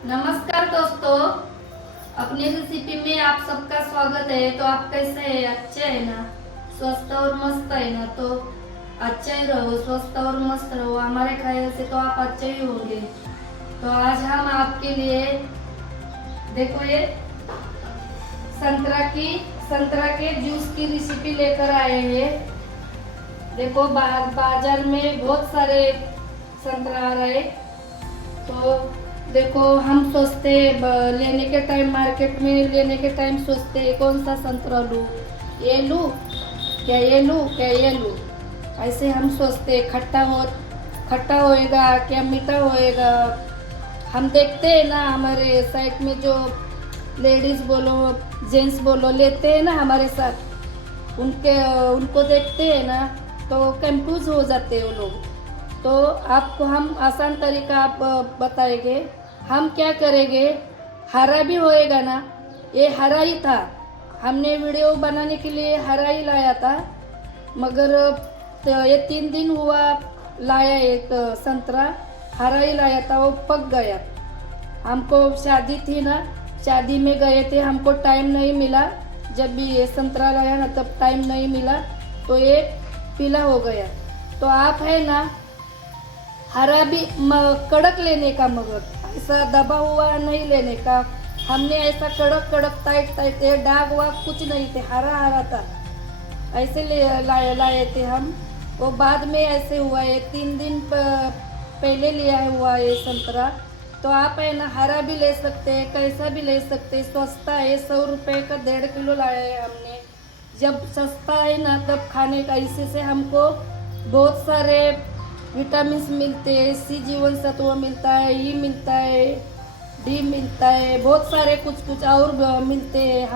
नमस्कार दोस्तों, अपनी रेसिपी में आप सबका स्वागत है। तो आप कैसे हैं? अच्छे हैं ना? स्वस्थ और मस्त है ना? तो अच्छे ही रहो, स्वस्थ और मस्त रहो। हमारे ख्याल से तो आप अच्छे ही होंगे। तो आज हम आपके लिए देखो ये संतरा के जूस की रेसिपी लेकर आए हैं। देखो बाजार में बहुत सारे संतरा आ रहे। तो देखो हम सोचते लेने के टाइम, मार्केट में लेने के टाइम सोचते कौन सा संतरा लूँ, ये लूँ क्या, ये लूँ क्या, ये लूँ। ऐसे हम सोचते खट्टा होएगा क्या मीठा होएगा। हम देखते हैं ना, हमारे साइड में जो लेडीज बोलो जेंट्स बोलो लेते हैं ना हमारे साथ, उनको देखते हैं ना तो कंफ्यूज हो जाते हैं वो लोग। तो आपको हम आसान तरीका आप बताएंगे। हम क्या करेंगे, हरा भी होएगा ना, ये हरा ही था। हमने वीडियो बनाने के लिए हरा ही लाया था, मगर तो ये 3 दिन हुआ लाया एक संतरा, हरा ही लाया था, वो पक गया। हमको शादी थी ना, शादी में गए थे, हमको टाइम नहीं मिला। जब भी ये संतरा लाया ना तब टाइम नहीं मिला, तो ये पीला हो गया। तो आप है ना हरा भी कड़क लेने का, मगर ऐसा दबा हुआ नहीं लेने का। हमने ऐसा कड़क टाइट ये दाग वाग कुछ नहीं थे, हरा था। ऐसे लाए थे हम। वो बाद में ऐसे हुआ, ये 3 दिन पहले लिया हुआ ये संतरा। तो आप है ना हरा भी ले सकते हैं, कैसा भी ले सकते हैं। सस्ता है, 100 रुपये का 1.5 किलो लाया है हमने। जब सस्ता है ना तब खाने का, इसी से हमको बहुत सारे विटामिन मिलते हैं, सी जीवन सत्व मिलता है, ई मिलता है, डी मिलता है, बहुत सारे कुछ और मिलते हैं।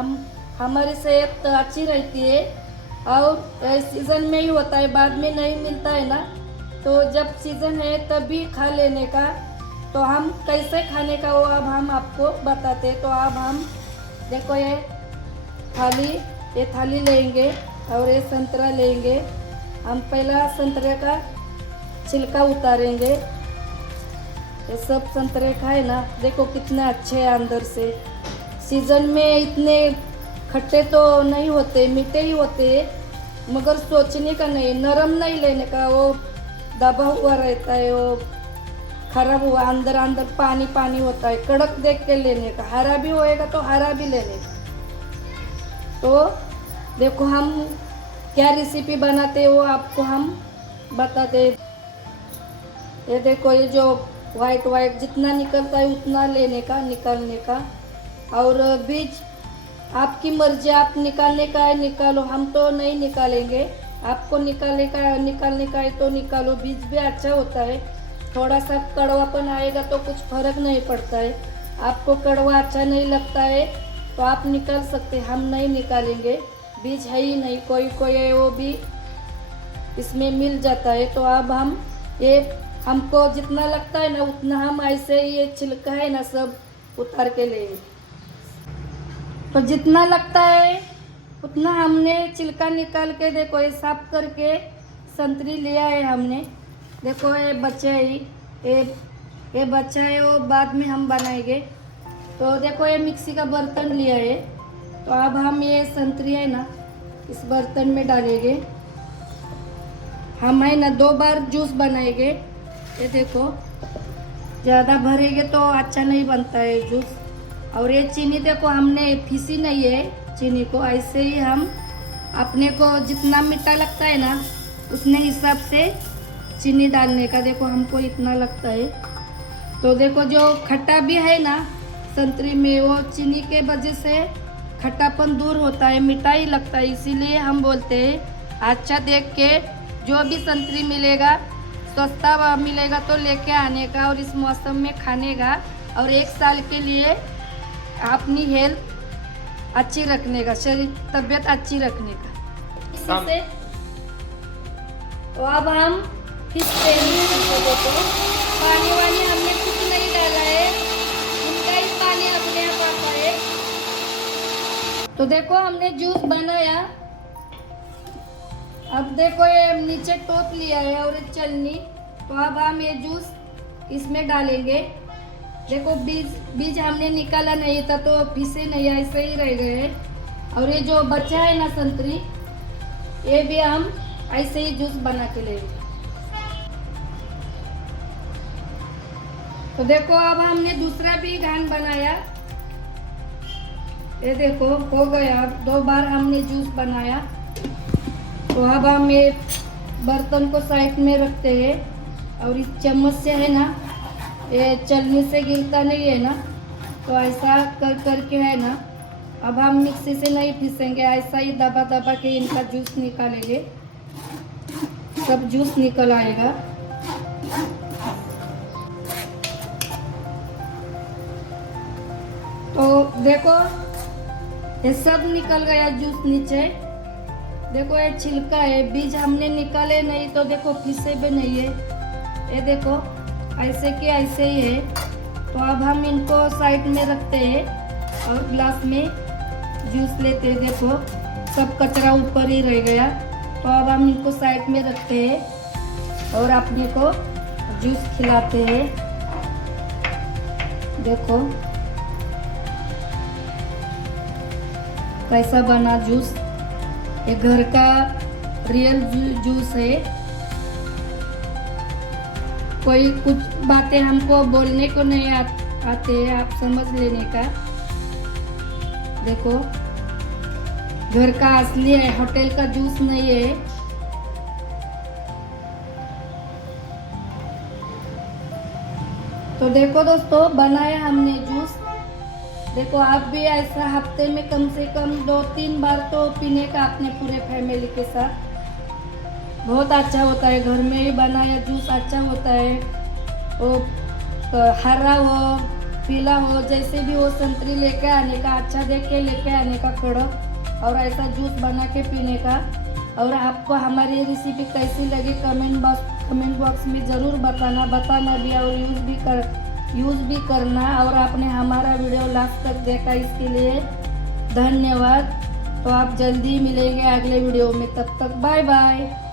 हमारी सेहत अच्छी रहती है। और सीज़न में ही होता है, बाद में नहीं मिलता है ना। तो जब सीज़न है तभी खा लेने का। तो हम कैसे खाने का वो अब हम आपको बताते। तो अब हम देखो ये थाली लेंगे और ये संतरा लेंगे। हम पहला संतरे का छिलका उतारेंगे। ये सब संतरे का है ना, देखो कितने अच्छे हैं अंदर से। सीजन में इतने खट्टे तो नहीं होते, मीठे ही होते, मगर सोचने का नहीं, नरम नहीं लेने का, वो दबा हुआ रहता है, वो खराब हुआ, अंदर पानी होता है। कड़क देख के लेने का, हरा भी होएगा तो हरा भी लेने का। तो देखो हम क्या रेसिपी बनाते हैं वो आपको हम बताते। ये देखो, ये जो वाइट जितना निकलता है उतना लेने का, निकालने का। और बीज आपकी मर्जी, आप निकालने का है निकालो, हम तो नहीं निकालेंगे। आपको निकालने का है तो निकालो। बीज भी अच्छा होता है, थोड़ा सा कड़वापन आएगा तो कुछ फर्क नहीं पड़ता है। आपको कड़वा अच्छा नहीं लगता है तो आप निकाल सकते, हम नहीं निकालेंगे। बीज है ही नहीं, कोई है वो भी इसमें मिल जाता है। तो अब हम ये, हमको जितना लगता है ना उतना हम ऐसे ही ये छिलका है ना सब उतार के लेंगे। तो जितना लगता है उतना हमने छिलका निकाल के, देखो ये साफ करके संतरी लिया है हमने। देखो ये बच्चा है, ये बच्चा है, वो बाद में हम बनाएंगे। तो देखो ये मिक्सी का बर्तन लिया है। तो अब हम ये संतरी है ना इस बर्तन में डालेंगे। हम है ना 2 बार जूस बनाएंगे। ये देखो, ज़्यादा भरेंगे तो अच्छा नहीं बनता है जूस। और ये चीनी देखो हमने पीसी नहीं है चीनी को, ऐसे ही हम अपने को जितना मीठा लगता है ना उतने हिसाब से चीनी डालने का। देखो हमको इतना लगता है। तो देखो जो खट्टा भी है ना संतरी में, वो चीनी के वजह से खट्टापन दूर होता है, मीठा ही लगता है। इसीलिए हम बोलते हैं अच्छा देख के जो भी संतरी मिलेगा, सस्ता मिलेगा तो लेके आने का और इस मौसम में खाने का, और 1 साल के लिए अपनी हेल्थ अच्छी रखने का, शरीर तबीयत अच्छी रखने का। इसी से तो अब हम खींचते हैं। देखो पानी वानी हमने कुछ नहीं डाला है, उनका ही पानी अपने आप आता है। तो देखो हमने जूस बनाया। अब देखो ये नीचे टोप लिया है और ये चलनी। तो अब हम ये जूस इसमें डालेंगे। देखो बीज हमने निकाला नहीं था तो पीसे नहीं, ऐसे ही रह गए। और ये जो बचा है ना संतरी, ये भी हम ऐसे ही जूस बना के लेंगे। तो देखो अब हमने दूसरा भी घान बनाया। ये देखो हो गया, 2 बार हमने जूस बनाया। तो अब हम ये बर्तन को साइड में रखते हैं। और इस चम्मच से है ना, ये चलने से गिरता नहीं है ना, तो ऐसा कर करके है ना, अब हम मिक्सी से नहीं पीसेंगे, ऐसा ही दबा दबा के इनका जूस निकालेंगे। सब जूस निकल आएगा। तो देखो ये सब निकल गया जूस नीचे। देखो ये छिलका है, बीज हमने निकाले नहीं तो देखो पीसे भी नहीं है। ये देखो ऐसे के ऐसे ही है। तो अब हम इनको साइड में रखते हैं और ग्लास में जूस लेते हैं। देखो सब कचरा ऊपर ही रह गया। तो अब हम इनको साइड में रखते हैं और अपने को जूस खिलाते हैं। देखो कैसा बना जूस। ये घर का रियल जूस है। कोई कुछ बातें हमको बोलने को नहीं आते हैं, आप समझ लेने का। देखो घर का असली है, होटल का जूस नहीं है। तो देखो दोस्तों बनाया हमने जूस। देखो आप भी ऐसा हफ्ते में कम से कम 2-3 बार तो पीने का अपने पूरे फैमिली के साथ। बहुत अच्छा होता है, घर में ही बनाया जूस अच्छा होता है। वो हरा हो पीला हो जैसे भी हो, संतरी लेके आने का, अच्छा देख के लेके आने का कड़क, और ऐसा जूस बना के पीने का। और आपको हमारी रेसिपी कैसी लगी कमेंट बॉक्स में ज़रूर बताना भी और यूज़ भी करना। और आपने हमारा वीडियो लास्ट तक देखा इसके लिए धन्यवाद। तो आप जल्दी मिलेंगे अगले वीडियो में, तब तक बाय बाय।